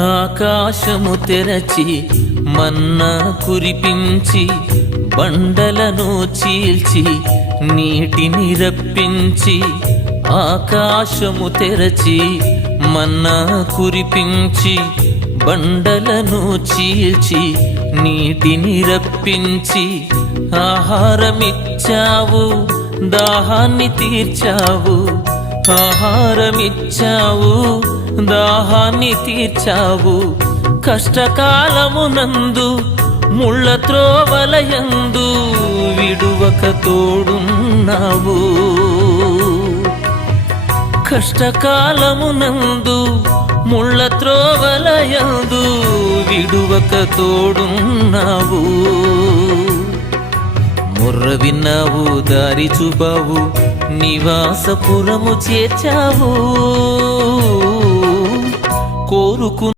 ఆకాశము తెరచి మన్నా కురిపించి బండలను చీల్చి నీటిని రప్పించి ఆకాశము తెరచి మన్నా కురిపించి బండలను చీల్చి నీటిని రప్పించి ఆహారమిచ్చావు దాహాన్ని తీర్చావు ఆహారమిచ్చావు దాహాన్ని తీర్చావు కష్టకాలమునందు ముళ్ళ త్రోవలయందు విడువక తోడున్నావు కష్టకాలమునందు ముళ్ళ త్రోవలయందు విడువక తోడున్నావు మొర్ర విన్నావు దారి చూపావు నివాసపురము చేర్చావు కోరుకు